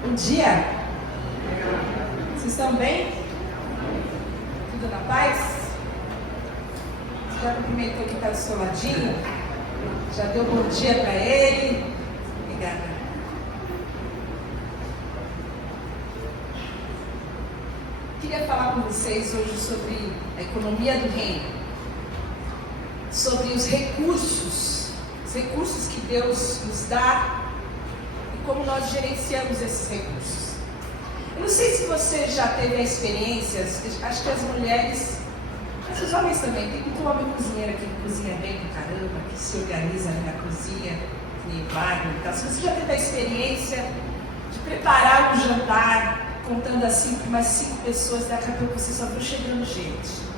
Bom dia! Vocês estão bem? Tudo na paz? Você já cumprimentou quem está do seu ladinho? Já deu bom dia para ele? Obrigada. Queria falar com vocês hoje sobre a economia do reino, sobre os recursos que Deus nos dá e como nós gerenciamos esses recursos. Eu não sei se você já teve a experiência, acho que as mulheres, mas os homens também, tem muito homem cozinheiro aqui que cozinha bem pra caramba, que se organiza ali na cozinha, que vaga e tal. Se você já teve a experiência de preparar um jantar, contando assim para umas 5 pessoas, daqui a pouco você só viu chegando gente.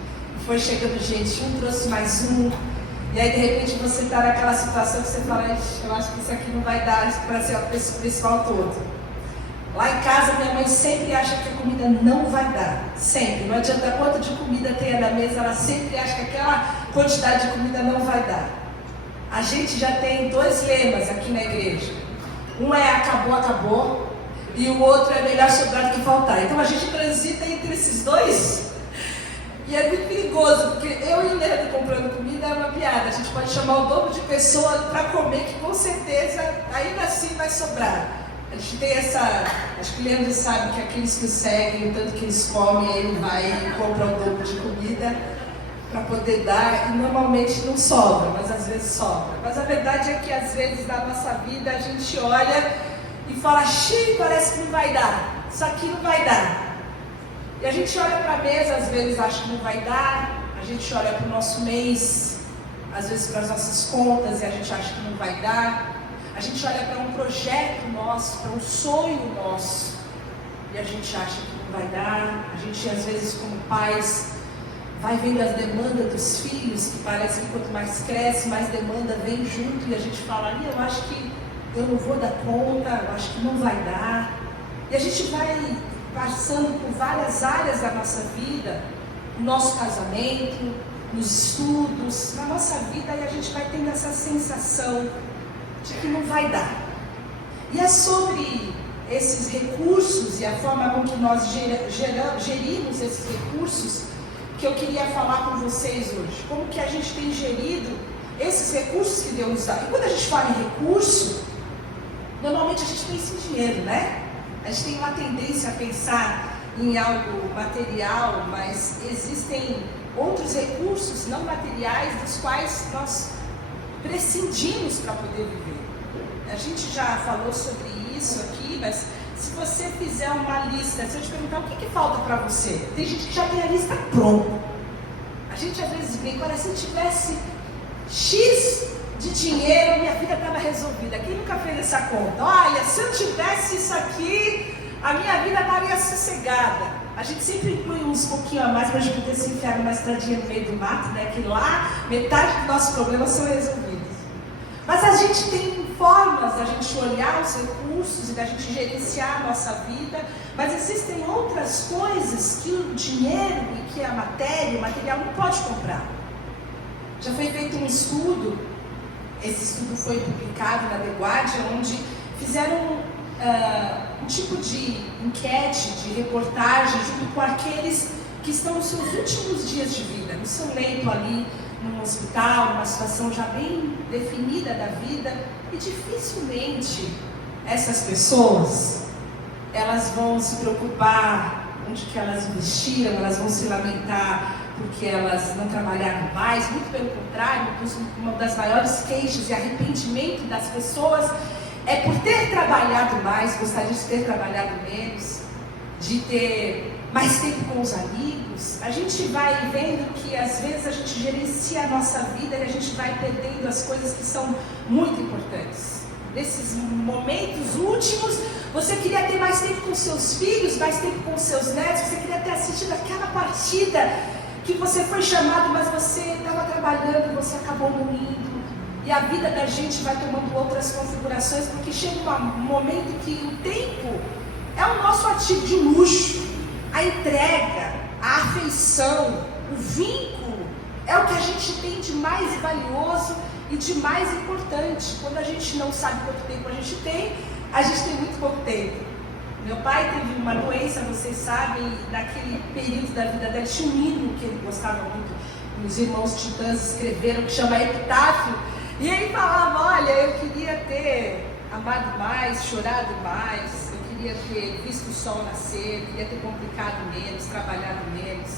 Foi chegando gente, um trouxe mais um, e aí de repente você está naquela situação que você fala, eu acho que isso aqui não vai dar para ser o pessoal todo. Lá em casa minha mãe sempre acha que a comida não vai dar, sempre, não adianta quanto de comida tenha na mesa, ela sempre acha que aquela quantidade de comida não vai dar. A gente já tem 2 lemas aqui na igreja, um é acabou, acabou, e o outro é melhor sobrar do que faltar. Então a gente transita entre esses dois e é muito perigoso, porque eu e o Leandro comprando comida é uma piada. A gente pode chamar o dobro de pessoa para comer, que com certeza ainda assim vai sobrar. A gente tem essa... Acho que o Leandro sabe que aqueles que o seguem, o tanto que eles comem, ele vai e compra o dobro de comida para poder dar, e normalmente não sobra, mas às vezes sobra. Mas a verdade é que às vezes na nossa vida a gente olha e fala, xiii, parece que não vai dar, isso aqui não vai dar. E a gente olha para a mesa, às vezes acha que não vai dar, a gente olha para o nosso mês, às vezes para as nossas contas e a gente acha que não vai dar. A gente olha para um projeto nosso, para um sonho nosso, e a gente acha que não vai dar. A gente às vezes como pais vai vendo as demandas dos filhos, que parece que quanto mais cresce, mais demanda vem junto, e a gente fala, eu acho que eu não vou dar conta, eu acho que não vai dar. E a gente vai passando por várias áreas da nossa vida, no nosso casamento, nos estudos, na nossa vida, e a gente vai tendo essa sensação de que não vai dar. E é sobre esses recursos e a forma com que nós gerimos esses recursos que eu queria falar com vocês hoje. Como que a gente tem gerido esses recursos que Deus nos dá. E quando a gente fala em recurso, normalmente a gente pensa em dinheiro, né? A gente tem uma tendência a pensar em algo material, mas existem outros recursos não materiais dos quais nós prescindimos para poder viver. A gente já falou sobre isso aqui, mas se você fizer uma lista, se eu te perguntar o que falta para você, tem gente que já tem a lista pronta. A gente às vezes brinca, olha, se eu tivesse X de dinheiro, minha vida estava resolvida. Quem nunca fez essa conta? Olha, se eu tivesse isso aqui, a minha vida estaria sossegada. A gente sempre inclui uns pouquinho a mais para a gente poder se enfiar numa estradinha no meio do mato, né? Que lá metade dos nossos problemas são resolvidos. Mas a gente tem formas da gente olhar os recursos e da gente gerenciar a nossa vida, mas existem outras coisas que o dinheiro e que a matéria, o material não pode comprar. Já foi feito um estudo, esse estudo foi publicado na The Guardian, onde fizeram um tipo de enquete, de reportagem, junto com aqueles que estão nos seus últimos dias de vida, no seu leito ali, num hospital, numa situação já bem definida da vida, e dificilmente essas pessoas, elas vão se preocupar onde que elas investiram, elas vão se lamentar porque elas não trabalharam mais, muito pelo contrário, uma das maiores queixas e arrependimento das pessoas é por ter trabalhado mais, gostaria de ter trabalhado menos, de ter mais tempo com os amigos. A gente vai vendo que às vezes a gente gerencia a nossa vida e a gente vai perdendo as coisas que são muito importantes. Nesses momentos últimos, você queria ter mais tempo com seus filhos, mais tempo com seus netos, você queria ter assistido aquela partida que você foi chamado, mas você estava trabalhando e você acabou não indo. E a vida da gente vai tomando outras configurações, porque chega um momento que o tempo é o nosso ativo de luxo. A entrega, a afeição, o vínculo é o que a gente tem de mais valioso e de mais importante. Quando a gente não sabe quanto tempo a gente tem muito pouco tempo. Meu pai teve uma doença, vocês sabem, naquele período da vida dele, tinha um hino que ele gostava muito, os irmãos titãs escreveram, que chama Epitáfio, e ele falava, olha, eu queria ter amado mais, chorado mais, eu queria ter visto o sol nascer, queria ter complicado menos, trabalhado menos,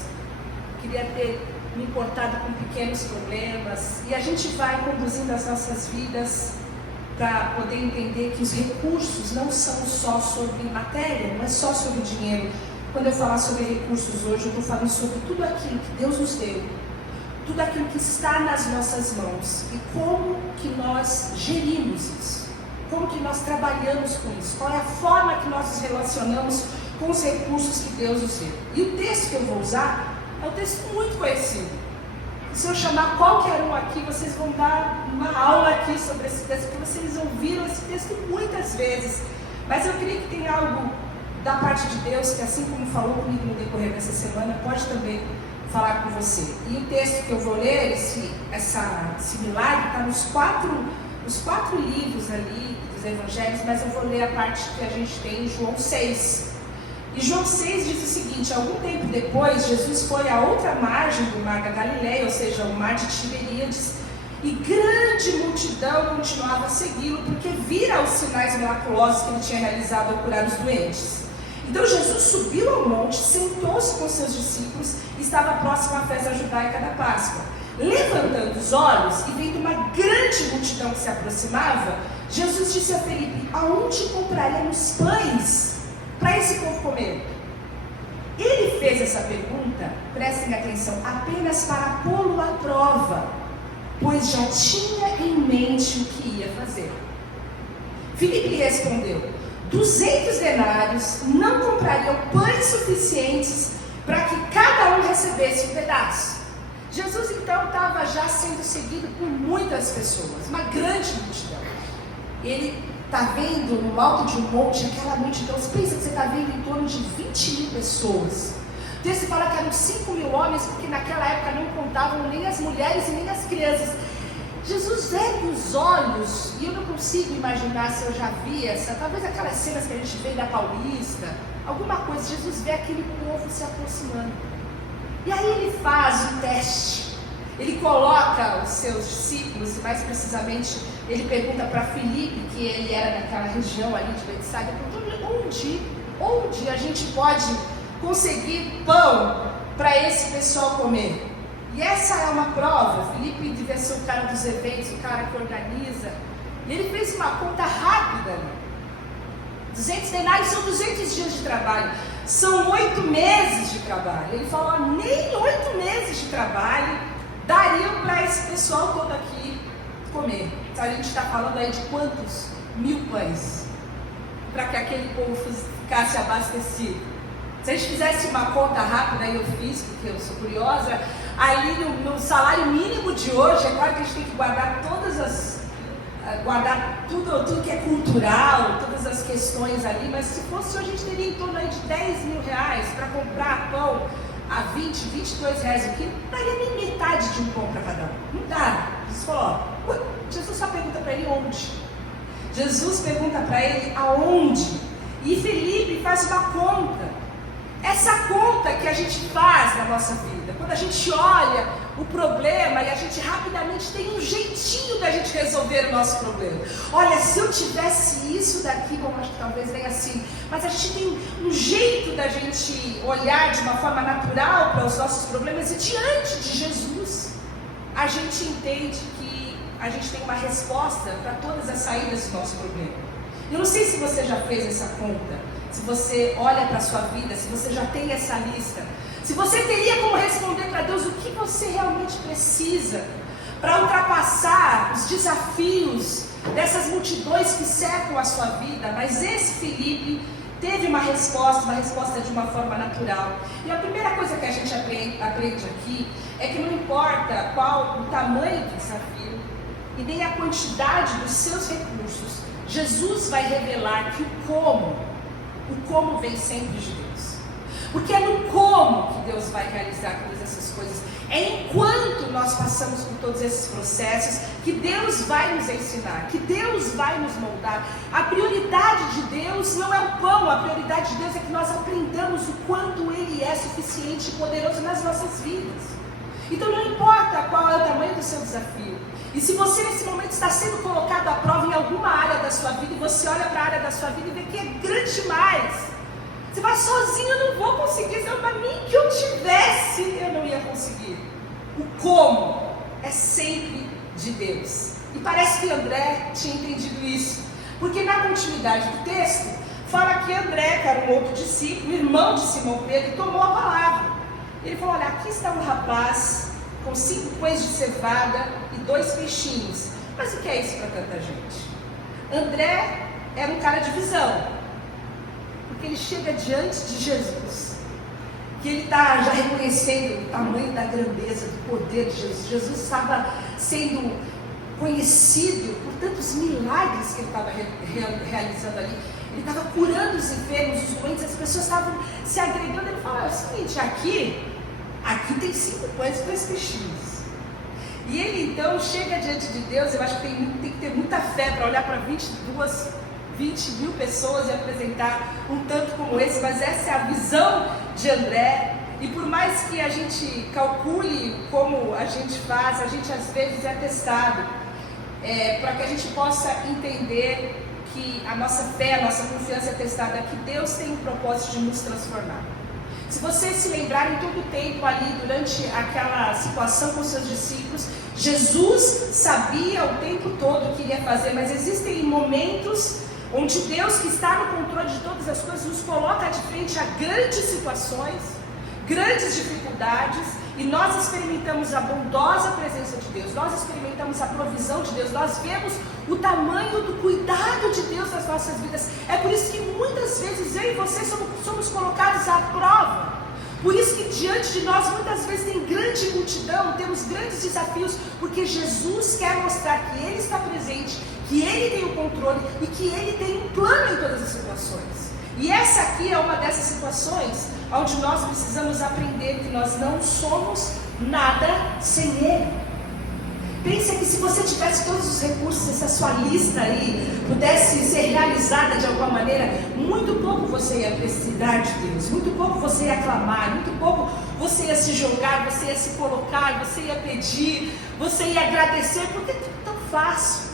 queria ter me importado com pequenos problemas, e a gente vai conduzindo as nossas vidas para poder entender que os recursos não são só sobre matéria, não é só sobre dinheiro. Quando eu falar sobre recursos hoje, eu estou falando sobre tudo aquilo que Deus nos deu, tudo aquilo que está nas nossas mãos e como que nós gerimos isso, como que nós trabalhamos com isso, qual é a forma que nós nos relacionamos com os recursos que Deus nos deu. E o texto que eu vou usar é um texto muito conhecido. E se eu chamar qualquer um aqui, vocês vão dar uma aula aqui sobre esse texto, porque vocês ouviram esse texto muitas vezes. Mas eu creio que tem algo da parte de Deus que, assim como falou comigo no decorrer dessa semana, pode também falar com você. E o texto que eu vou ler, esse milagre, está nos quatro livros ali dos evangelhos, mas eu vou ler a parte que a gente tem em João 6. E João 6 diz o seguinte: algum tempo depois, Jesus foi à outra margem do mar da Galileia, ou seja, o mar de Tiberíades, e grande multidão continuava a segui-lo, porque vira os sinais miraculosos que ele tinha realizado ao curar os doentes. Então Jesus subiu ao monte, sentou-se com seus discípulos e estava próximo à festa judaica da Páscoa. Levantando os olhos e vendo uma grande multidão que se aproximava, Jesus disse a Felipe: aonde compraremos pães para esse povo comer? Ele fez essa pergunta, prestem atenção, apenas para pô-lo à prova, pois já tinha em mente o que ia fazer. Filipe respondeu: 200 denários não comprariam pães suficientes para que cada um recebesse um pedaço. Jesus então estava já sendo seguido por muitas pessoas, uma grande multidão. Ele está vendo no alto de um monte aquela multidão. Você pensa que você está vendo em torno de 20 mil pessoas. O texto fala que eram 5 mil homens, porque naquela época não contavam nem as mulheres e nem as crianças. Jesus ergue os olhos, e eu não consigo imaginar se eu já vi talvez aquelas cenas que a gente vê da Paulista, alguma coisa. Jesus vê aquele povo se aproximando. E aí ele faz um teste. Ele coloca os seus discípulos, e mais precisamente, ele pergunta para Filipe, que ele era naquela região ali de Betsaida, onde a gente pode conseguir pão para esse pessoal comer? E essa é uma prova. Filipe devia ser o cara dos eventos, o cara que organiza. E ele fez uma conta rápida. 200 denários são 200 dias de trabalho. São 8 meses de trabalho. Ele falou, nem 8 meses de trabalho dariam para esse pessoal todo aqui comer. Então, a gente está falando aí de quantos mil pães para que aquele povo ficasse abastecido. Se a gente fizesse uma conta rápida, eu fiz, porque eu sou curiosa, ali no salário mínimo de hoje, é claro que a gente tem que guardar guardar tudo que é cultural, todas as questões ali, mas se fosse hoje a gente teria em torno aí de 10 mil reais para comprar pão a 20, 22 reais o quilo, não daria nem metade de um pão para cada um. Não dá. Jesus falou, Jesus só pergunta para ele onde. Jesus pergunta para ele aonde. E Felipe faz uma conta. Essa conta que a gente faz na nossa vida, quando a gente olha o problema e a gente rapidamente tem um jeitinho da gente resolver o nosso problema. Olha, se eu tivesse isso daqui, bom, acho que talvez nem assim, mas a gente tem um jeito da gente olhar de uma forma natural para os nossos problemas, e diante de Jesus, a gente entende que a gente tem uma resposta para todas as saídas do nosso problema. Eu não sei se você já fez essa conta, se você olha para a sua vida, se você já tem essa lista, se você teria como responder para Deus o que você realmente precisa para ultrapassar os desafios dessas multidões que cercam a sua vida. Mas esse Filipe teve uma resposta de uma forma natural. E a primeira coisa que a gente aprende aqui é que não importa qual o tamanho do desafio e nem a quantidade dos seus recursos, Jesus vai revelar que o como vem sempre de Deus. Porque é no como que Deus vai realizar todas essas coisas. É enquanto nós passamos por todos esses processos que Deus vai nos ensinar, que Deus vai nos moldar. A prioridade de Deus Deus não é o pão, a prioridade de Deus é que nós aprendamos o quanto Ele é suficiente e poderoso nas nossas vidas. Então não importa qual é o tamanho do seu desafio. E se você nesse momento está sendo colocado à prova em alguma área da sua vida, e você olha para a área da sua vida e vê que é grande demais, você vai sozinho, eu não vou conseguir, não, mas nem que eu tivesse, eu não ia conseguir. O como é sempre de Deus. E parece que André tinha entendido isso. Porque na continuidade do texto, fala que André, que era um outro discípulo, irmão de Simão Pedro, tomou a palavra. Ele falou, olha, aqui está um rapaz com 5 pães de cevada e 2 peixinhos. Mas o que é isso para tanta gente? André era um cara de visão. Porque ele chega diante de Jesus. Que ele está já reconhecendo o tamanho da grandeza, do poder de Jesus. Jesus estava sendo conhecido por tantos milagres que ele estava realizando ali. Ele estava curando os enfermos, os doentes, as pessoas estavam se agregando. Ele falou, é o seguinte, aqui tem 5 pães e 2 peixinhos. E ele então chega diante de Deus. Eu acho que tem que ter muita fé para olhar para 20 mil pessoas e apresentar um tanto como esse, mas essa é a visão de André. E por mais que a gente calcule como a gente faz, a gente às vezes é testado para que a gente possa entender que a nossa fé, a nossa confiança é testada, que Deus tem um propósito de nos transformar. Se vocês se lembrarem, todo o tempo ali, durante aquela situação com seus discípulos, Jesus sabia o tempo todo o que iria fazer, mas existem momentos onde Deus, que está no controle de todas as coisas, nos coloca de frente a grandes situações, grandes dificuldades, e nós experimentamos a bondosa presença de Deus, nós experimentamos a provisão de Deus, nós vemos o tamanho do cuidado de Deus nas nossas vidas. É por isso que muitas vezes eu e você somos colocados à prova. Por isso que diante de nós muitas vezes tem grande multidão, temos grandes desafios, porque Jesus quer mostrar que Ele está presente, que Ele tem o controle e que Ele tem um plano em todas as situações. E essa aqui é uma dessas situações onde nós precisamos aprender que nós não somos nada sem Ele. Pensa que se você tivesse todos os recursos, se a sua lista aí pudesse ser realizada de alguma maneira, muito pouco você ia precisar de Deus, muito pouco você ia clamar, muito pouco você ia se jogar, você ia se colocar, você ia pedir, você ia agradecer, porque é tudo tão fácil.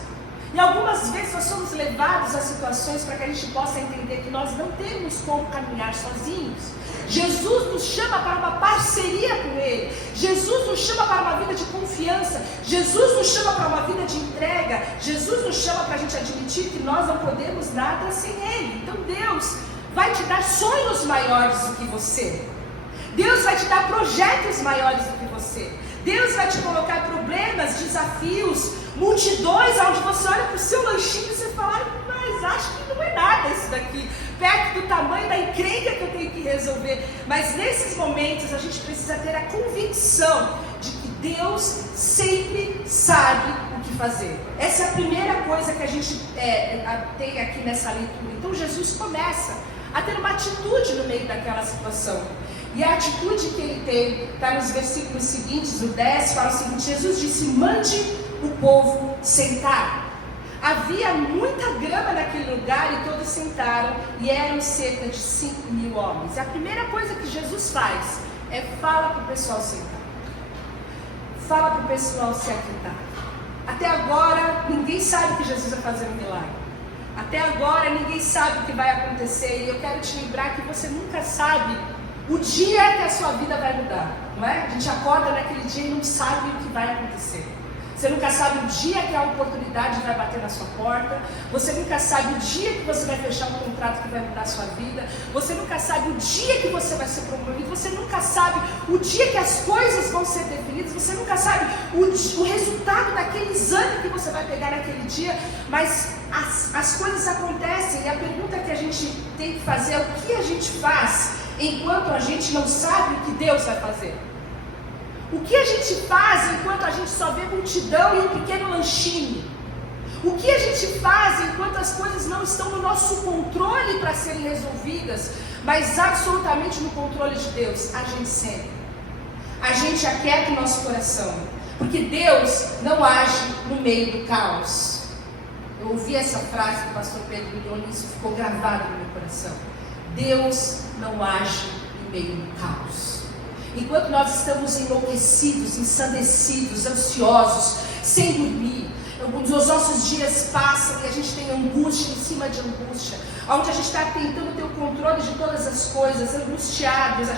E algumas vezes nós somos levados a situações para que a gente possa entender que nós não temos como caminhar sozinhos. Jesus nos chama para uma parceria com Ele. Jesus nos chama para uma vida de confiança. Jesus nos chama para uma vida de entrega. Jesus nos chama para a gente admitir que nós não podemos nada sem Ele. Então Deus vai te dar sonhos maiores do que você. Deus vai te dar projetos maiores do que você. Deus vai te colocar problemas, desafios, multidões, onde você olha para o seu lanchinho e você fala, mas acho que não é nada isso daqui, perto do tamanho da encrenca que eu tenho que resolver. Mas nesses momentos a gente precisa ter a convicção de que Deus sempre sabe o que fazer. Está é a primeira coisa que a gente tem aqui nessa leitura. Então Jesus começa a ter uma atitude no meio daquela situação. E a atitude que ele tem está nos versículos seguintes, no 10, fala o seguinte: Jesus disse, mande o povo sentar. Havia muita grama naquele lugar e todos sentaram, e eram cerca de 5.000 homens. A primeira coisa que Jesus faz é fala para o pessoal sentar. Fala para o pessoal se aquietar. Até agora ninguém sabe que Jesus vai fazer um milagre. Até agora ninguém sabe o que vai acontecer, e eu quero te lembrar que você nunca sabe o dia que a sua vida vai mudar, não é? A gente acorda naquele dia e não sabe o que vai acontecer. Você nunca sabe o dia que a oportunidade vai bater na sua porta. Você nunca sabe o dia que você vai fechar um contrato que vai mudar a sua vida. Você nunca sabe o dia que você vai ser promovido. Você nunca sabe o dia que as coisas vão ser definidas. Você nunca sabe o resultado daquele exame que você vai pegar naquele dia. Mas as coisas acontecem, e a pergunta que a gente tem que fazer é o que a gente faz enquanto a gente não sabe o que Deus vai fazer. O que a gente faz enquanto a gente só vê multidão e um pequeno lanchinho? O que a gente faz enquanto as coisas não estão no nosso controle para serem resolvidas, mas absolutamente no controle de Deus? A gente senta. A gente aquieta o nosso coração. Porque Deus não age no meio do caos. Eu ouvi essa frase do pastor Pedro Milhoni e isso ficou gravado no meu coração. Deus não age em meio ao caos. Enquanto nós estamos enlouquecidos, ensandecidos, ansiosos, sem dormir, os nossos dias passam e a gente tem angústia em cima de angústia, onde a gente está tentando ter o controle de todas as coisas, angustiados.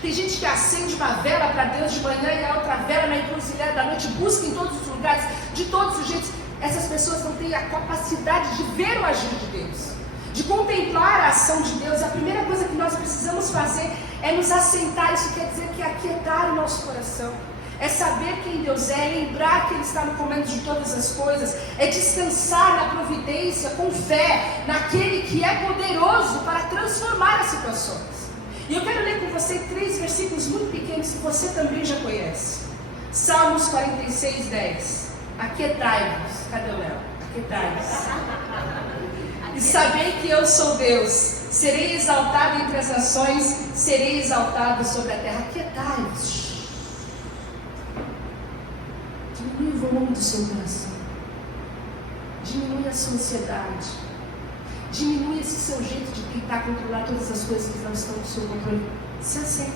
Tem gente que acende uma vela para Deus de manhã e a outra vela na encruzilhada da noite, busca em todos os lugares, de todos os jeitos. Essas pessoas não têm a capacidade de ver o agir de Deus, de contemplar a ação de Deus. A primeira coisa que nós precisamos fazer é nos assentar. Isso quer dizer que aquietar o nosso coração, é saber quem Deus é, lembrar que Ele está no comando de todas as coisas, é descansar na providência, com fé, naquele que é poderoso para transformar as situações. E eu quero ler com você 3 versículos muito pequenos que você também já conhece. Salmos 46, 10. Aquietai-vos. Cadê o Léo? Aquietai-vos. E sabei que eu sou Deus, serei exaltado entre as nações, serei exaltado sobre a terra. Aquietai-vos. Diminui o volume do seu coração, diminui a sua ansiedade, diminui esse seu jeito de tentar controlar todas as coisas que não estão no seu controle. Se assenta,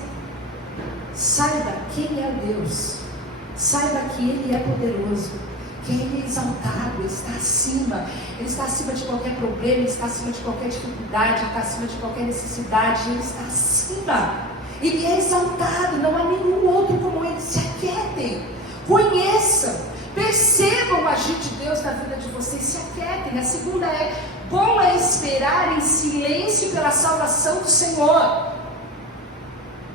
saiba quem é Deus, saiba que Ele é poderoso, que Ele é exaltado, Ele está acima de qualquer problema, Ele está acima de qualquer dificuldade, Ele está acima de qualquer necessidade, Ele está acima, Ele é exaltado, não há nenhum outro como Ele. Se aquietem, conheçam, percebam o agir de Deus na vida de vocês, se aquietem. A segunda é: bom é esperar em silêncio pela salvação do Senhor.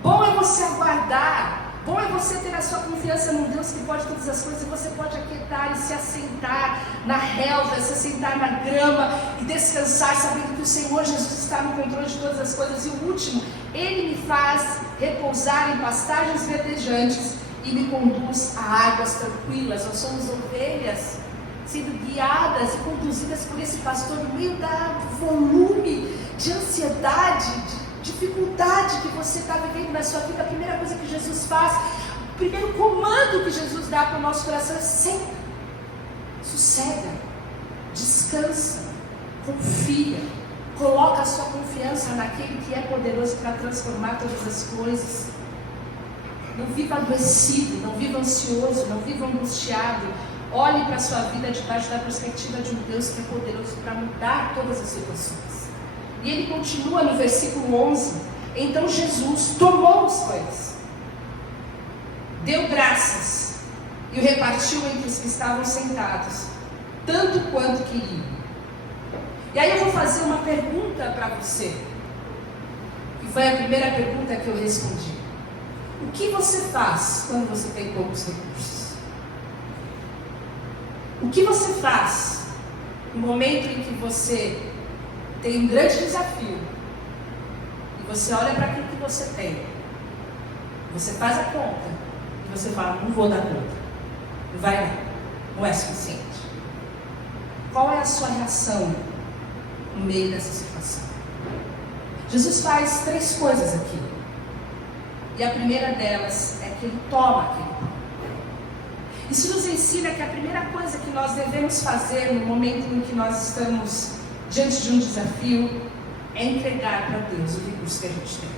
Bom é você aguardar. Bom é você ter a sua confiança num Deus que pode todas as coisas, e você pode aquietar e se assentar na relva, se assentar na grama e descansar, sabendo que o Senhor Jesus está no controle de todas as coisas. E o último, Ele me faz repousar em pastagens verdejantes e me conduz a águas tranquilas. Nós somos ovelhas sendo guiadas e conduzidas por esse pastor no meio do volume de ansiedade, de dificuldade que você está vivendo na sua vida. A primeira coisa que Jesus faz, o primeiro comando que Jesus dá para o nosso coração é: senta, sossega, descansa, confia, coloca a sua confiança naquele que é poderoso para transformar todas as coisas. Não viva adoecido, não viva ansioso, não viva angustiado. Olhe para a sua vida debaixo da perspectiva de um Deus que é poderoso para mudar todas as situações. E ele continua no versículo 11: então Jesus tomou os pães, deu graças e o repartiu entre os que estavam sentados, tanto quanto queriam. E aí eu vou fazer uma pergunta para você, que foi a primeira pergunta que eu respondi. O que você faz quando você tem poucos recursos? O que você faz no momento em que você tem um grande desafio e você olha para aquilo que você tem, você faz a conta e você fala: não vou dar conta, não vai não é suficiente. Qual é a sua reação no meio dessa situação? Jesus faz 3 coisas aqui. E a primeira delas é que Ele toma aquele pão. Isso nos ensina que a primeira coisa que nós devemos fazer no momento em que nós estamos diante de um desafio é entregar para Deus o recurso que a gente tem.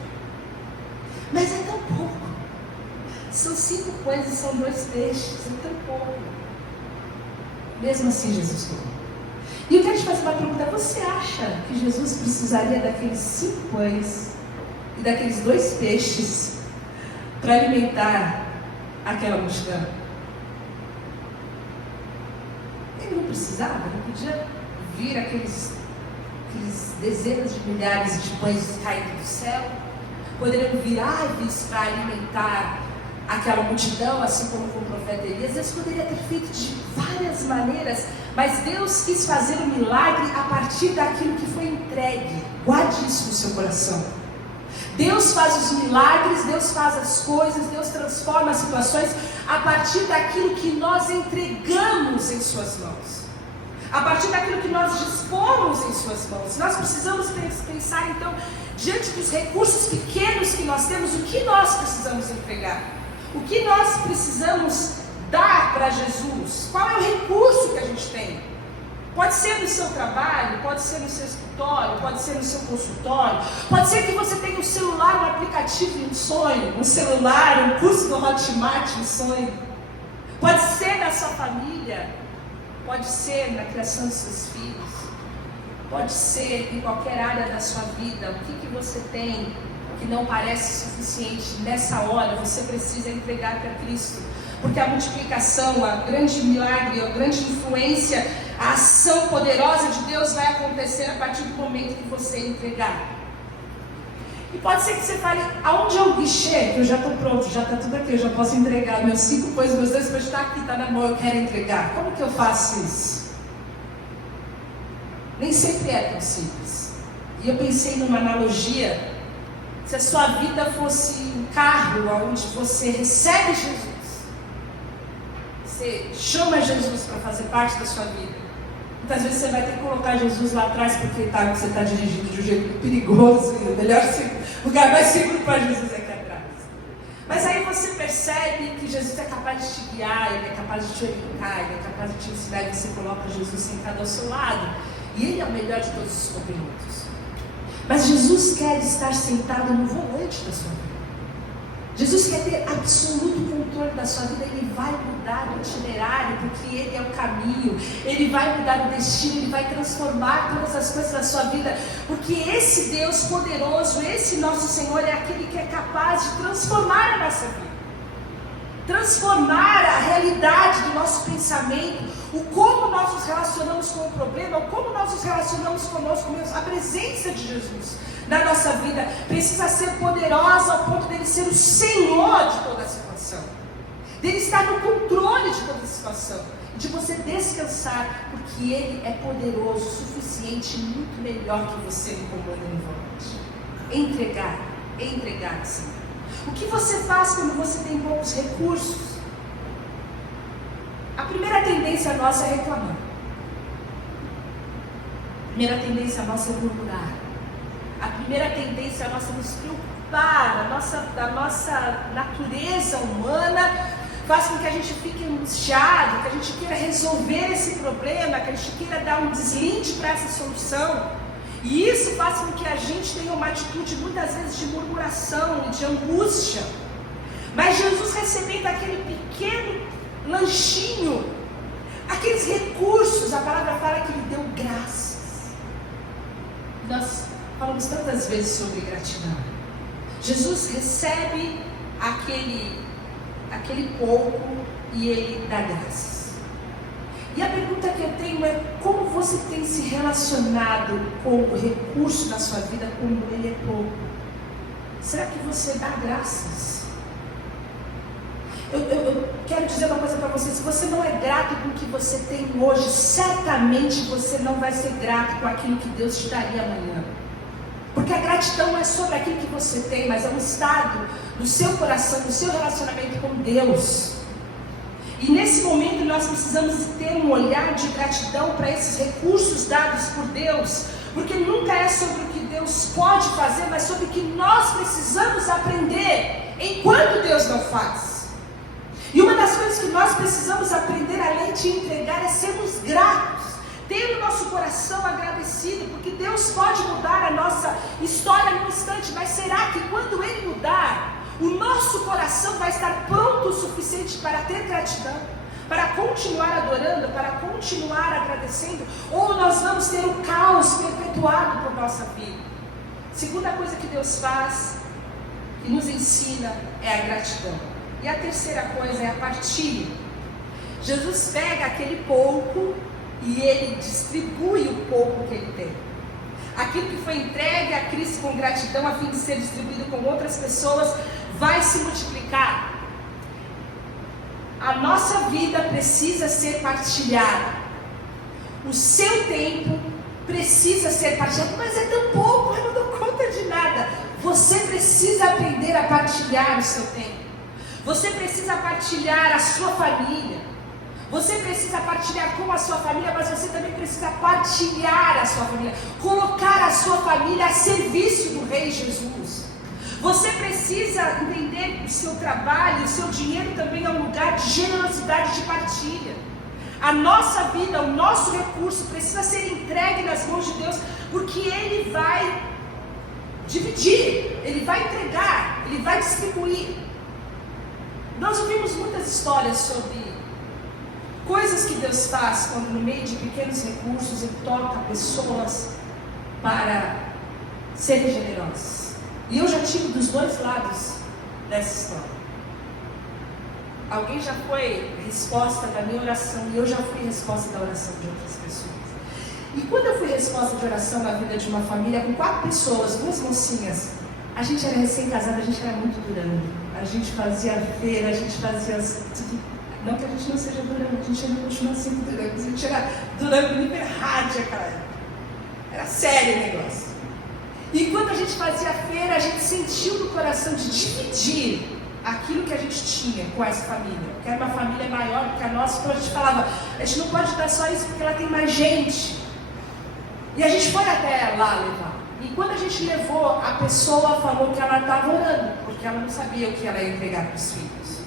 Mas é tão pouco. São 5 pães e são 2 peixes. É tão pouco. Mesmo assim, Jesus tomou. E eu quero te fazer uma pergunta: você acha que Jesus precisaria daqueles 5 pães e daqueles 2 peixes para alimentar aquela multidão? Ele não precisava, não podia vir aqueles dezenas de milhares de pães caindo do céu, poderiam vir aves para alimentar aquela multidão, assim como com o profeta Elias. Deus poderia ter feito de várias maneiras, mas Deus quis fazer um milagre a partir daquilo que foi entregue. Guarde isso no seu coração. Deus faz os milagres, Deus faz as coisas, Deus transforma as situações a partir daquilo que nós entregamos em suas mãos, a partir daquilo que nós dispomos em suas mãos. Nós precisamos pensar então, diante dos recursos pequenos que nós temos, o que nós precisamos entregar, o que nós precisamos dar para Jesus. Qual é o recurso que a gente tem? Pode ser no seu trabalho, pode ser no seu escritório, pode ser no seu consultório, pode ser que você tenha um celular, um aplicativo e um sonho, um celular, um curso do Hotmart, um sonho. Pode ser na sua família, pode ser na criação dos seus filhos, pode ser em qualquer área da sua vida. O que você tem que não parece suficiente nessa hora, você precisa entregar para Cristo. Porque a multiplicação, a grande milagre, a grande influência, a ação poderosa de Deus vai acontecer a partir do momento que você entregar. E pode ser que você fale, aonde é o guichê? Que eu já estou pronto, já está tudo aqui, eu já posso entregar. Meus 5 coisas, meus 2 coisas está aqui, está na mão, eu quero entregar. Como que eu faço isso? Nem sempre é tão simples. E eu pensei numa analogia, se a sua vida fosse um carro onde você recebe Jesus, você chama Jesus para fazer parte da sua vida. Muitas vezes você vai ter que colocar Jesus lá atrás porque você está dirigindo de um jeito perigoso, e o melhor lugar mais seguro para Jesus é aqui atrás. Mas aí você percebe que Jesus é capaz de te guiar, Ele é capaz de te orientar, Ele é capaz de te ensinar, e você coloca Jesus sentado ao seu lado. E Ele é o melhor de todos os copilotos. Mas Jesus quer estar sentado no volante da sua vida. Jesus quer ter absoluto controle da sua vida. Ele vai mudar o itinerário, porque Ele é o caminho. Ele vai mudar o destino, Ele vai transformar todas as coisas da sua vida. Porque esse Deus poderoso, esse nosso Senhor, é aquele que é capaz de transformar a nossa vida. Transformar a realidade do nosso pensamento, o como nós nos relacionamos com o problema, o como nós nos relacionamos conosco mesmo. A presença de Jesus na nossa vida precisa ser poderosa ao ponto dele ser o Senhor de toda a situação, dele estar no controle de toda a situação, de você descansar, porque Ele é poderoso o suficiente, muito melhor que você no comando no volante. Entregar, sim. O que você faz quando você tem poucos recursos? A primeira tendência nossa é reclamar. A primeira tendência nossa é murmurar. A primeira tendência nossa é nos preocupar. Da nossa natureza humana faz com que a gente fique angustiado, que a gente queira resolver esse problema, que a gente queira dar um deslinde para essa solução. E isso faz com que a gente tenha uma atitude muitas vezes de murmuração e de angústia. Mas Jesus, recebendo aquele pequeno lanchinho, aqueles recursos, a palavra fala que Ele deu graças. Nós falamos tantas vezes sobre gratidão. Jesus recebe aquele pouco e Ele dá graças. E a pergunta que eu tenho é: como você tem se relacionado com o recurso na sua vida quando ele é pouco? Será que você dá graças? Eu quero dizer uma coisa para você: se você não é grato com o que você tem hoje, certamente você não vai ser grato com aquilo que Deus te daria amanhã. Porque a gratidão não é sobre aquilo que você tem, mas é um estado do seu coração, do seu relacionamento com Deus. E nesse momento nós precisamos ter um olhar de gratidão para esses recursos dados por Deus, porque nunca é sobre o que Deus pode fazer, mas sobre o que nós precisamos aprender enquanto Deus não faz. E uma das coisas que nós precisamos aprender, além de entregar, é sermos gratos, ter o nosso coração agradecido, porque Deus pode mudar a nossa história num instante, mas será que quando Ele mudar, o nosso coração vai estar pronto o suficiente para ter gratidão, para continuar adorando, para continuar agradecendo, ou nós vamos ter o caos perpetuado por nossa vida? Segunda coisa que Deus faz, que nos ensina, é a gratidão. E a terceira coisa é a partilha. Jesus pega aquele pouco e Ele distribui o pouco que Ele tem. Aquilo que foi entregue a Cristo com gratidão, a fim de ser distribuído com outras pessoas, vai se multiplicar. A nossa vida precisa ser partilhada. O seu tempo precisa ser partilhado. Mas é tão pouco, eu não dou conta de nada. Você precisa aprender a partilhar o seu tempo. Você precisa partilhar a sua família. Você precisa partilhar com a sua família, mas você também precisa partilhar a sua família. Colocar a sua família a serviço do Rei Jesus. Você precisa entender que o seu trabalho, o seu dinheiro também é um lugar de generosidade, de partilha. A nossa vida, o nosso recurso precisa ser entregue nas mãos de Deus, porque Ele vai dividir, Ele vai entregar, Ele vai distribuir. Nós ouvimos muitas histórias sobre coisas que Deus faz quando no meio de pequenos recursos Ele toca pessoas para serem generosas. E eu já tive dos dois lados dessa história. Alguém já foi resposta da minha oração e eu já fui resposta da oração de outras pessoas. E quando eu fui resposta de oração na vida de uma família com 4 pessoas, 2 mocinhas, a gente era recém-casada, a gente era muito durando. A gente fazia feira, a gente fazia... Não que a gente não seja durando, a gente ainda continua sendo durando. A gente era durando nível rádio, cara. Era sério o negócio. E quando a gente fazia feira, a gente sentiu no coração de dividir aquilo que a gente tinha com essa família, que era uma família maior do que a nossa, então a gente falava, a gente não pode dar só isso porque ela tem mais gente. E a gente foi até lá levar. E quando a gente levou, a pessoa falou que ela estava orando, porque ela não sabia o que ela ia entregar para os filhos.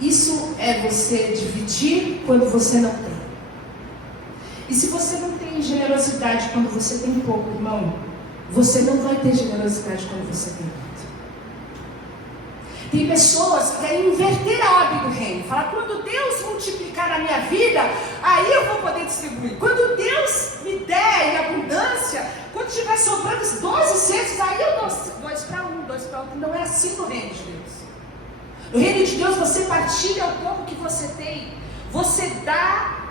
Isso é você dividir quando você não tem. E se você não tem generosidade quando você tem pouco, irmão, você não vai ter generosidade quando você tem muito. Tem pessoas que querem inverter a ordem do reino. Falar, quando Deus multiplicar na minha vida, aí eu vou poder distribuir. Quando Deus me der em abundância, quando tiver sobrando 12 cestos, aí eu dou 2 para um, 2 para outro. Não é assim no reino de Deus. No reino de Deus, você partilha o pouco que você tem. Você dá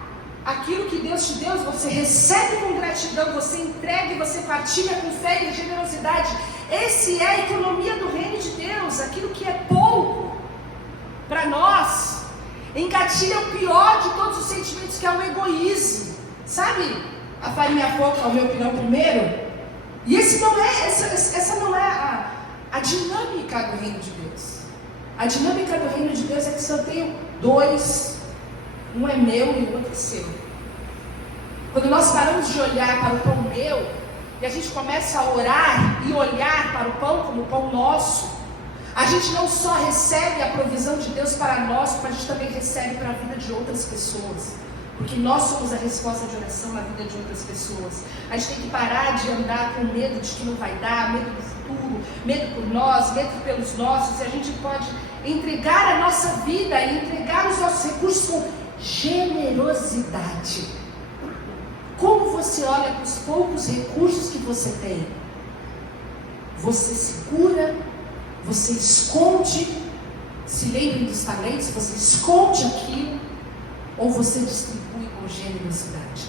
aquilo que Deus te deu, você recebe com gratidão, você entrega e você partilha com fé e generosidade. Esse é a economia do reino de Deus. Aquilo que é pouco para nós engatilha o pior de todos os sentimentos, que é o egoísmo. Sabe? A farinha pouca é o meu pirão primeiro. E essa não é a dinâmica do reino de Deus. A dinâmica do reino de Deus é que se eu tenho 2, um é meu e o outro é seu. Quando nós paramos de olhar para o pão meu e a gente começa a orar e olhar para o pão como o pão nosso, a gente não só recebe a provisão de Deus para nós, como a gente também recebe para a vida de outras pessoas. Porque nós somos a resposta de oração na vida de outras pessoas. A gente tem que parar de andar com medo de que não vai dar, medo do futuro, medo por nós, medo pelos nossos. E a gente pode entregar a nossa vida e entregar os nossos recursos com generosidade. Como você olha para os poucos recursos que você tem? Você segura, você esconde, se lembrem dos talentos, você esconde aquilo, ou você distribui com generosidade?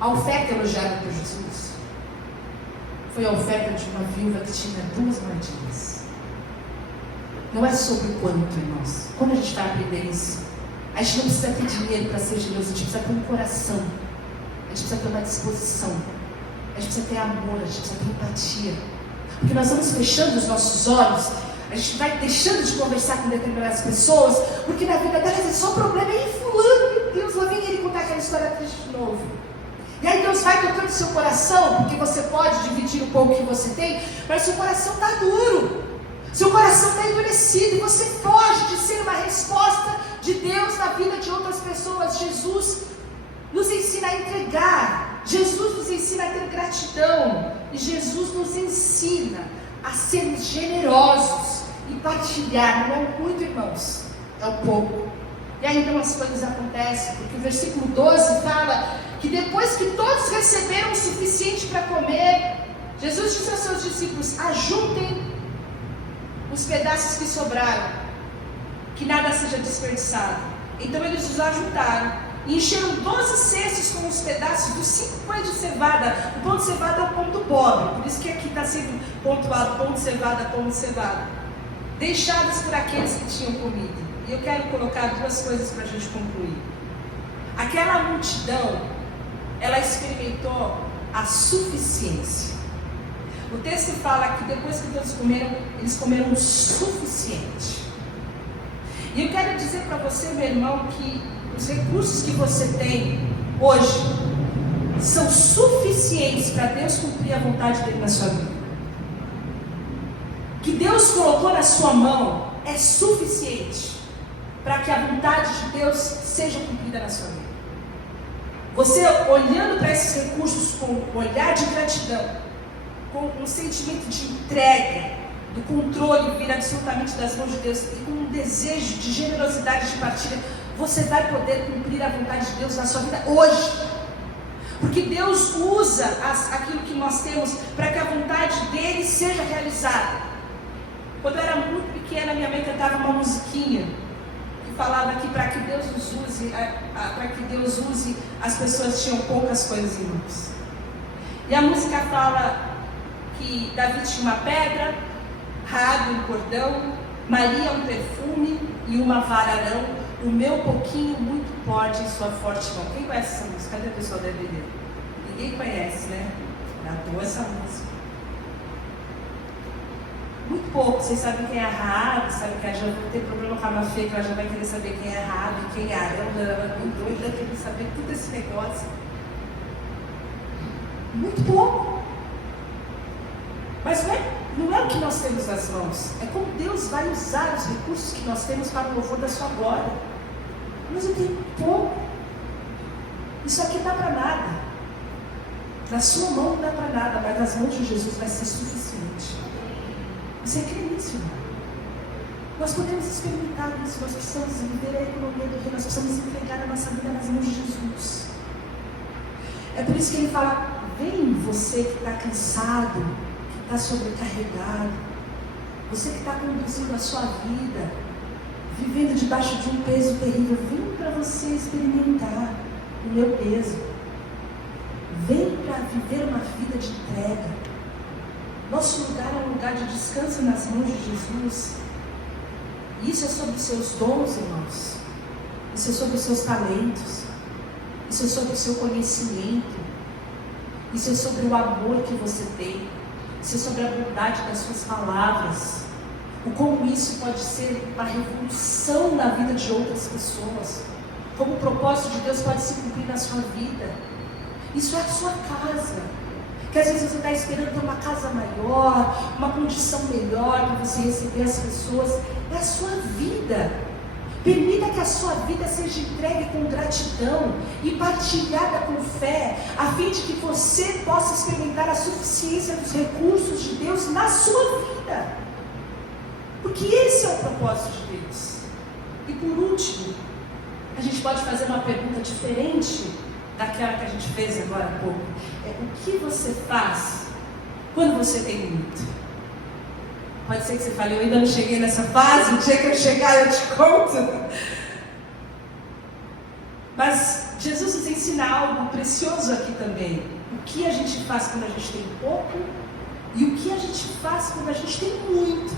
A oferta elogiada por Jesus foi a oferta de uma viúva que tinha 2 moedinhas. Não é sobre o quanto, irmãos. Quando a gente vai aprender isso, a gente não precisa ter dinheiro para ser generoso, a gente precisa ter um coração, a gente precisa ter uma disposição, a gente precisa ter amor, a gente precisa ter empatia. Porque nós vamos fechando os nossos olhos, a gente vai deixando de conversar com determinadas pessoas, porque na vida delas é só problema. E fulano, meu Deus, lá vem ele contar aquela história triste de novo. E aí Deus vai tocando seu coração, porque você pode dividir um pouco que você tem, mas seu coração está duro, seu coração está endurecido, e você foge de ser uma resposta de Deus na vida de outras pessoas. Jesus nos ensina a entregar, Jesus nos ensina a ter gratidão, e Jesus nos ensina a sermos generosos e partilhar. Não é muito, irmãos, é o pouco. E aí então as coisas acontecem, porque o versículo 12 fala que depois que todos receberam o suficiente para comer, Jesus disse aos seus discípulos: ajuntem os pedaços que sobraram, que nada seja desperdiçado. Então eles os ajuntaram e encheram 12 cestos com os pedaços dos 5 pães de cevada. O pão de cevada é o pão do pobre, por isso que aqui está sendo pontuado pão de cevada, deixados por aqueles que tinham comido. E eu quero colocar 2 coisas para a gente concluir. Aquela multidão, ela experimentou a suficiência. O texto fala que depois que todos comeram, eles comeram o suficiente. E eu quero dizer para você, meu irmão, que os recursos que você tem hoje são suficientes para Deus cumprir a vontade dele na sua vida. Que Deus colocou na sua mão é suficiente. para que a vontade de Deus seja cumprida na sua vida. Você olhando para esses recursos com um olhar de gratidão, com um sentimento de entrega, do controle vir absolutamente das mãos de Deus e com um desejo de generosidade de partilha, você vai poder cumprir a vontade de Deus na sua vida hoje. Porque Deus usa aquilo que nós temos para que a vontade dele seja realizada. Quando eu era muito pequena, minha mãe cantava uma musiquinha que falava que para que Deus nos use, para que Deus use, as pessoas tinham poucas coisas em mãos. E a música fala que Davi tinha uma pedra, Raabe um cordão, Maria um perfume e uma vara Arão. O meu pouquinho muito pode em sua forte mão. Quem conhece essa música? Cadê a pessoa da BD? Ninguém conhece, né? É boa essa música. Muito pouco. Vocês sabem quem é a Raabe, sabem que já vai ter problema com a Mafê, que ela já vai querer saber quem é a Raabe, quem é Arão, ela vai muito doida, querer saber tudo esse negócio. Muito pouco. Mas não é o que nós temos nas mãos, é como Deus vai usar os recursos que nós temos para o louvor da sua glória. Mas eu tenho pouco. Isso aqui não dá para nada. Na sua mão não dá para nada, mas nas mãos de Jesus vai ser suficiente. Você crê nisso, irmão? Nós podemos experimentar isso, nós precisamos viver a economia do reino, nós precisamos entregar a nossa vida nas mãos de Jesus. É por isso que ele fala: vem você que está cansado, está sobrecarregado, você que está conduzindo a sua vida, vivendo debaixo de um peso terrível, vem para você experimentar o meu peso, vem para viver uma vida de entrega. Nosso lugar é um lugar de descanso nas mãos de Jesus. Isso é sobre os seus dons, irmãos, isso é sobre os seus talentos, isso é sobre o seu conhecimento, isso é sobre o amor que você tem, isso é sobre a bondade das suas palavras, o como isso pode ser uma revolução na vida de outras pessoas, como o propósito de Deus pode se cumprir na sua vida. Isso é a sua casa, que às vezes você está esperando ter uma casa maior, uma condição melhor para você receber as pessoas. É a sua vida. Permita que a sua vida seja entregue com gratidão e partilhada com fé, a fim de que você possa experimentar a suficiência dos recursos de Deus na sua vida. Porque esse é o propósito de Deus. E por último, a gente pode fazer uma pergunta diferente daquela que a gente fez agora há pouco. O que você faz quando você tem muito? Pode ser que você fale: eu ainda não cheguei nessa fase, o dia que eu chegar eu te conto. Mas Jesus nos ensina algo precioso aqui também. O que a gente faz quando a gente tem pouco e o que a gente faz quando a gente tem muito.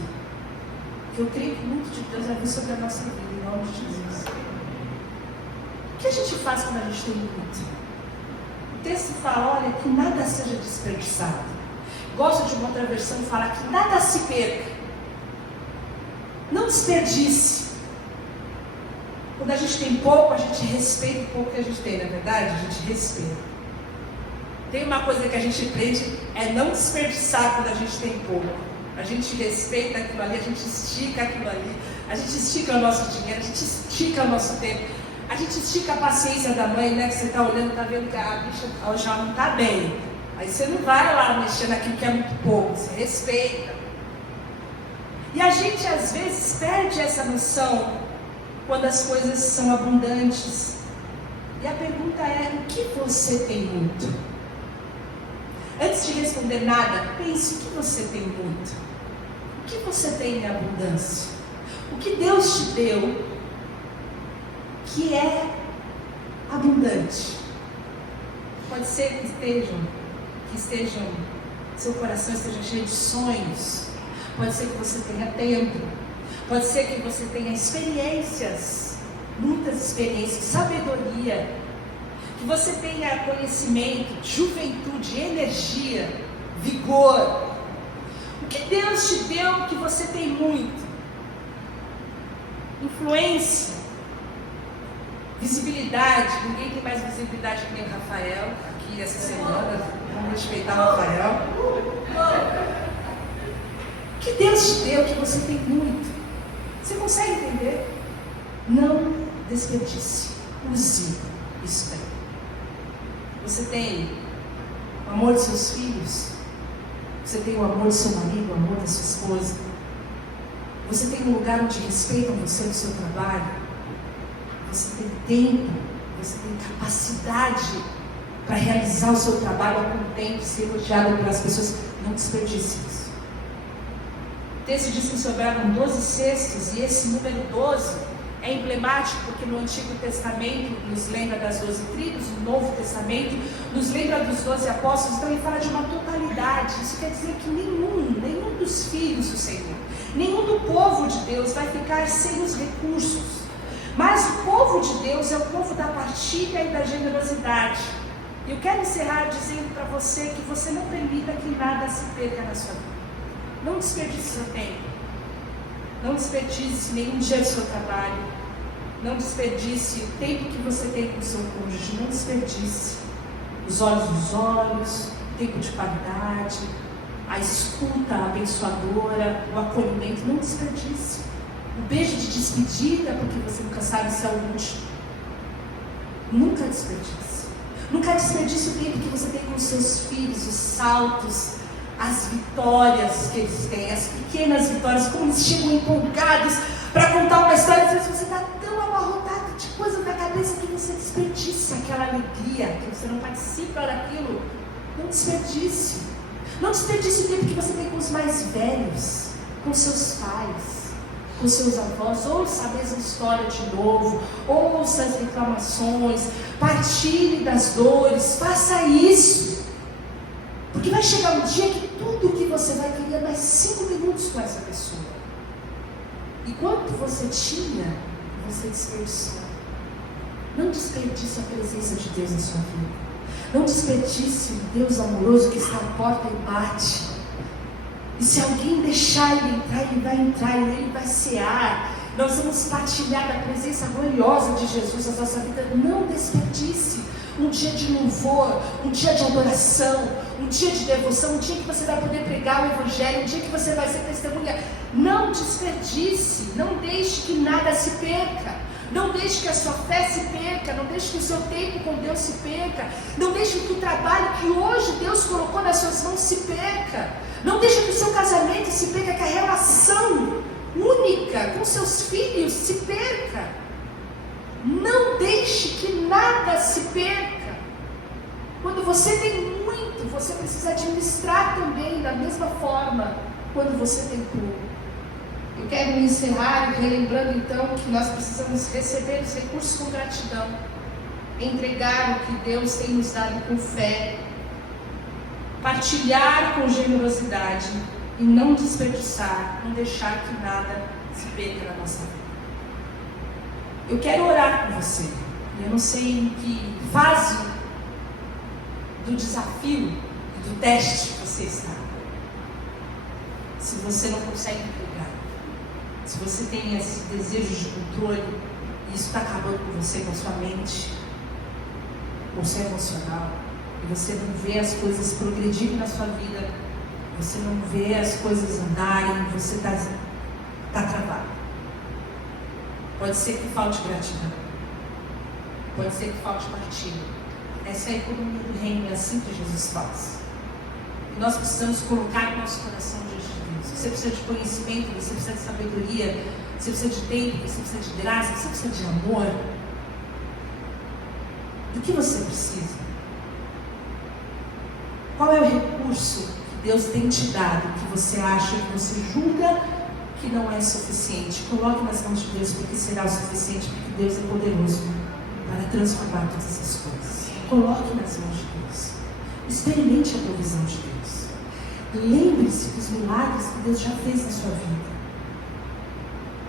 Que eu creio que muito de Deus vai vir sobre a nossa vida, em nome de Jesus. O que a gente faz quando a gente tem muito? O texto fala: olha, que nada seja desperdiçado. Gosto de uma outra versão que fala que nada se perca. Não desperdice. Quando a gente tem pouco, a gente respeita o pouco que a gente tem, não é verdade? A gente respeita. Tem uma coisa que a gente aprende, é não desperdiçar quando a gente tem pouco. A gente respeita aquilo ali, a gente estica aquilo ali, a gente estica o nosso dinheiro, a gente estica o nosso tempo, a gente estica a paciência da mãe, né? Que você está olhando, está vendo que a bicha já não está bem. Aí você não vai lá mexer naquilo que é muito pouco, você respeita. E a gente às vezes perde essa noção quando as coisas são abundantes. E a pergunta é: o que você tem muito? Antes de responder nada, pense: o que você tem muito? O que você tem em abundância? O que Deus te deu que é abundante? Pode ser que seu coração esteja cheio de sonhos. Pode ser que você tenha tempo. Pode ser que você tenha experiências, muitas experiências, sabedoria. Que você tenha conhecimento, juventude, energia, vigor. O que Deus te deu que você tem muito? Influência, visibilidade. Ninguém tem mais visibilidade que nem o Rafael aqui essa semana. Vamos respeitar o Rafael. O que Deus te deu que você tem muito? Você consegue entender? Não desperdice. Use isso daí. Você tem o amor de seus filhos? Você tem o amor do seu marido, o amor da sua esposa? Você tem um lugar onde respeitam você no seu trabalho? Você tem tempo? Você tem capacidade para realizar o seu trabalho a contento, ser elogiado pelas pessoas? Não desperdice isso. O texto diz que sobraram 12 cestos, e esse número 12 é emblemático porque no Antigo Testamento nos lembra das 12 tribos, no Novo Testamento nos lembra dos 12 apóstolos, então ele fala de uma totalidade. Isso quer dizer que nenhum dos filhos do Senhor, nenhum do povo de Deus vai ficar sem os recursos. Mas o povo de Deus é o povo da partilha e da generosidade. E eu quero encerrar dizendo para você que você não permita que nada se perca na sua vida. Não desperdice seu tempo. Não desperdice nenhum dia do seu trabalho. Não desperdice o tempo que você tem com o seu cônjuge. Não desperdice os olhos nos olhos, o tempo de qualidade, a escuta abençoadora, o acolhimento. Não desperdice. O beijo de despedida, porque você nunca sabe se é o último. Nunca desperdice. Nunca desperdice o tempo que você tem com os seus filhos, os saltos, as vitórias que eles têm, as pequenas vitórias, como eles chegam empolgados para contar uma história. Às vezes você está tão amarrotado de coisa na cabeça que você desperdiça aquela alegria, que você não participa daquilo. Não desperdice. Não desperdice o tempo que você tem com os mais velhos, com seus pais, com seus avós. Ouça a mesma história de novo, ouça as reclamações, partilhe das dores, faça isso. Porque vai chegar um dia que tudo que você vai querer é mais 5 minutos com essa pessoa. E quanto você tinha, você desperdiçou. Não desperdice a presença de Deus na sua vida. Não desperdice o Deus amoroso que está à porta e bate. E se alguém deixar ele entrar e ele vai cear. Nós vamos partilhar da presença gloriosa de Jesus na nossa vida. Não desperdice um dia de louvor, um dia de adoração, um dia de devoção, um dia que você vai poder pregar o Evangelho, um dia que você vai ser testemunha. Não desperdice, não deixe que nada se perca, não deixe que a sua fé se perca, não deixe que o seu tempo com Deus se perca, não deixe que o trabalho que hoje Deus colocou nas suas mãos se perca, não deixe que o seu casamento se perca, que a relação única com seus filhos se perca. Não deixe que nada se perca. Quando você tem muito, você precisa administrar também da mesma forma quando você tem pouco. Eu quero encerrar relembrando então que nós precisamos receber os recursos com gratidão, entregar o que Deus tem nos dado com fé, partilhar com generosidade e não desperdiçar, não deixar que nada se perca na nossa vida. Eu quero orar por você. Eu não sei em que fase do desafio, do teste você está. Se você não consegue entregar, se você tem esse desejo de controle, e isso está acabando com você, com a sua mente, com o seu emocional, e você não vê as coisas progredirem na sua vida, você não vê as coisas andarem, você está travado. Pode ser que falte gratidão. Pode ser que falte partilha. Essa é a economia do reino, é assim que Jesus faz. E nós precisamos colocar no nosso coração diante de Deus. Você precisa de conhecimento, você precisa de sabedoria, você precisa de tempo, você precisa de graça, você precisa de amor. Do que você precisa? Qual é o recurso que Deus tem te dado, que você acha, que você julga que não é suficiente? Coloque nas mãos de Deus, porque será o suficiente, porque Deus é poderoso para transformar todas essas coisas. Coloque nas mãos de Deus. Experimente a provisão de Deus. Lembre-se dos milagres que Deus já fez na sua vida.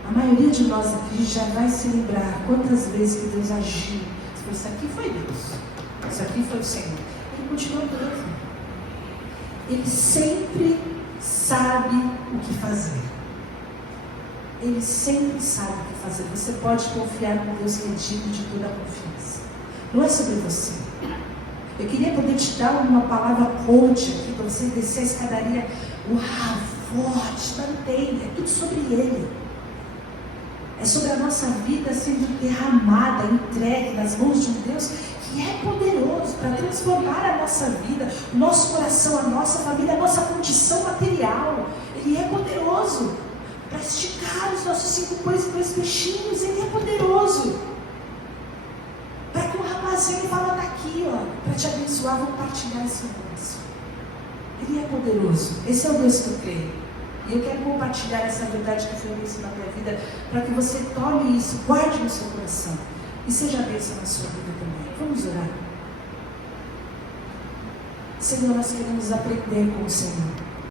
A maioria de nós aqui já vai se lembrar quantas vezes que Deus agiu. Isso aqui foi Deus, isso aqui foi o Senhor. Ele continua mesmo. Ele sempre sabe o que fazer. Ele sempre sabe o que fazer. Você pode confiar no Deus que é digno de toda a confiança. Não é sobre você. Eu queria poder te dar uma palavra coach aqui para você descer a escadaria. Uau, forte, não tem. É tudo sobre Ele. É sobre a nossa vida sendo derramada, entregue nas mãos de um Deus que é poderoso para transformar a nossa vida, o nosso coração, a nossa família, a nossa condição material. Ele é poderoso para esticar os nossos 5 pães e 2 peixinhos. Ele é poderoso para que um rapazinho fala daqui, para te abençoar, vou compartilhar esse negócio. Ele é poderoso. Esse é o Deus que eu creio. E eu quero compartilhar essa verdade que foi isso na minha vida, para que você tome isso, guarde no seu coração e seja bênção na sua vida também. Vamos orar. Senhor, nós queremos aprender com o Senhor.